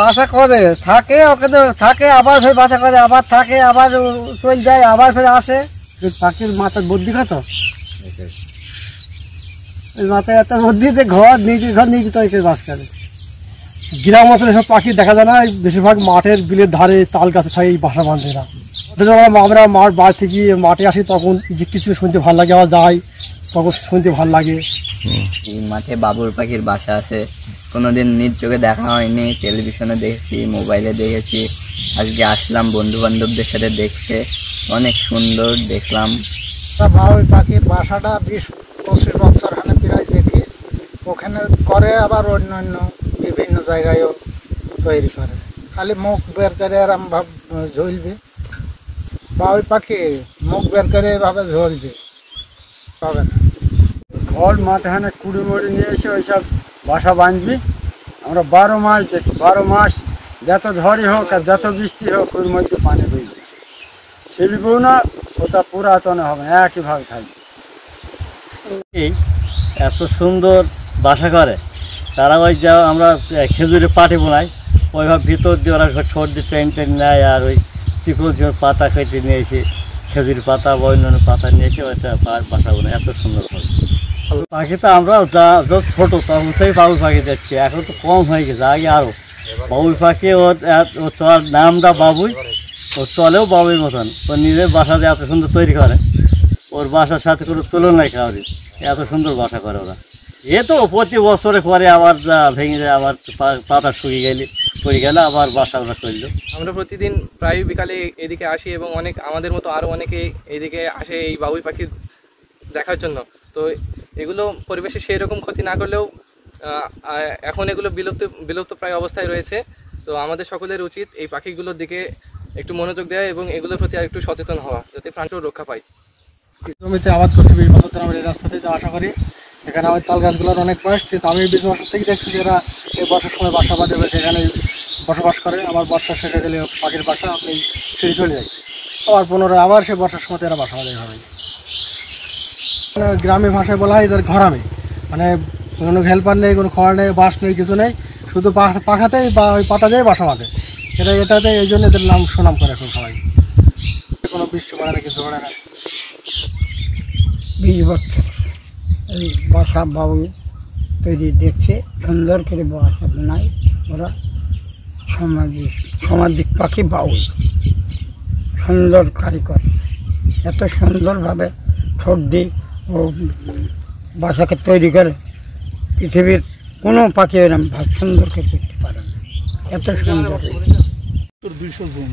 বাসা করে থাকে, ওকে তো থাকে, আবার ফের বাসা করে, আবার থাকে, আবার চলে যায়, আবার ফের আসে। পাখির মাথার বুদ্ধি কত, মাথায় এত বুদ্ধি যে ঘর নিজে তৈরি করে বাস করে। গ্রাম অঞ্চলে সব পাখি দেখা যায় না, বেশিরভাগ মাঠের বিলের ধারে তাল গাছে থাকে, এই বাসা বাঁধে না। আমরা মাঠ বাড়ি থেকে মাঠে আসি, তখন যে কিছু শুনতে ভালো লাগে, আবার যাই তখন শুনতে ভালো লাগে। এই মাঠে বাবুই পাখির বাসা আছে, কোনোদিন নিজ চোখে দেখা হয়নি, টেলিভিশনে দেখেছি, মোবাইলে দেখেছি। আজকে আসলাম বন্ধু বান্ধবদের সাথে দেখতে, অনেক সুন্দর দেখলাম। বাবুই পাখির বাসাটা 20-25 বছর এখানে প্রায় দেখি, ওখানে করে, আবার অন্যান্য বিভিন্ন জায়গায়ও তৈরি করে। খালি মুখ বের করে এরম ভাব ঝুলবে, বাবুই পাখি মুখ বের করে এভাবে ঝুলবে, পাবে না। ঘর মাঠে এখানে কুড়ি মুড়ি নিয়ে এসে ওইসব বাসা বাঁধবি। আমরা 12 মাস দেখি, 12 মাস যত ঝড়ই হোক আর যত বৃষ্টি হোক, ওর মধ্যে পানি বইবে, ছিলবেও না, ওটা পুরাতন হবে, একইভাবে থাকবে। এত সুন্দর বাসা করে তারা। ওই যা আমরা খেজুরের পাটি বোনাই, ওইভাবে ভিতর দিয়ে ওরা ছোট দিয়ে টেন নেয়, আর ওই চিকন চিকন পাতা কেটে নিয়ে এসে, খেজুর পাতা বা অন্যান্য পাতা নিয়ে এসে ওইটা বাসা বোনায়, এত সুন্দর হয়। পাখি তো আমরা যত ছোটো তখন থেকে বাবুই পাখি দেখছি, এখন তো কম হয়ে গেছে, আগে আরও। বাবুই পাখি ওর চলার নামটা বাবুই, ও চলেও বাবুই মতন, ও নিজের বাসাতে এত সুন্দর তৈরি করে, ওর বাসার সাথে কোনো তুলনায় কাউরি, এত সুন্দর বাসা করে ওরা। এ তো প্রতি বছরে করে, আবার ভেঙে যায়, আবার পাতা পড়ে গেলে আবার বাসা ওরা করলো। আমরা প্রতিদিন প্রায় বিকালে এদিকে আসি, এবং আমাদের মতো আরও অনেকে এদিকে আসে এই বাবুই পাখি দেখার জন্য। তো এগুলো পরিবেশে সেই রকম ক্ষতি না করলেও এখন এগুলো বিলুপ্ত প্রায় অবস্থায় রয়েছে। তো আমাদের সকলের উচিত এই পাখিগুলোর দিকে একটু মনোযোগ দেওয়া এবং এগুলোর প্রতি একটু সচেতন হওয়া, যাতে প্রাণটাও রক্ষা পায়। জমিতে আবাদ করছি 20 বছর ধরে, আমরা এই রাস্তাতে যাওয়া আসা করি। এখানে আমার তাল গাছগুলোর অনেক বয়স, আমি 20 বছর থেকে দেখছি যে এরা এই বর্ষার সময় বাসা বাঁধে, সেখানে বসবাস করে। আবার বর্ষা শেষে গেলে পাখির বাসা এই ছেড়ে চলে যায়, আবার পুনরায় আবার সে বর্ষার সময় এরা বাসা বাঁধে হবে। গ্রামীণ ভাষায় বলা হয় এদের ঘরামি, মানে কোনো হেল্পার নেই, কোনো খাওয়ার নেই, বাঁশ নেই, কিছু নেই, শুধু পাখাতেই বা ওই পাতা দিয়ে বাসা বাঁধে। এটাতে এই জন্য এদের নাম সুনাম করে এখন সবাই। কোনো বৃষ্টি পড়ে না, কিছু পড়ে না। 20 বছর এই বাসা বাবুই তৈরি দেখছে, সুন্দর করে বাসা বানায় ওরা। সামাজিক পাখি বাবুই সুন্দর কারিগর, এত সুন্দরভাবে ঠোঁট দিয়ে ও বাসাকে তৈরি করে, পৃথিবীর কোনো পাখি এরকম ভাব সুন্দর করে করতে পারে না, এত সুন্দর। 200 জন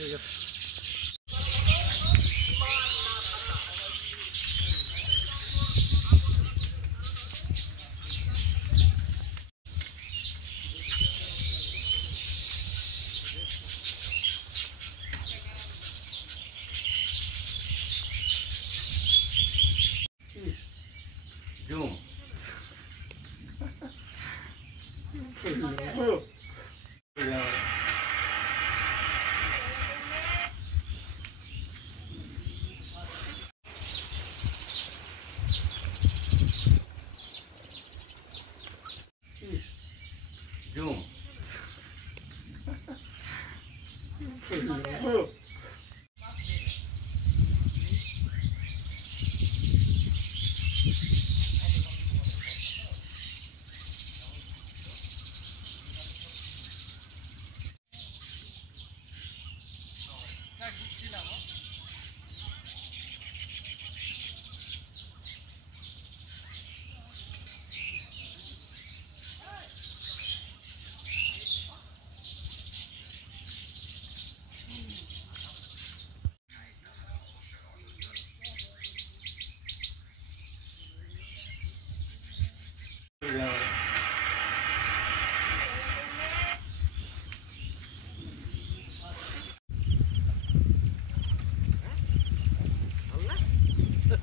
ঠিক আছে।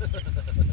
আছে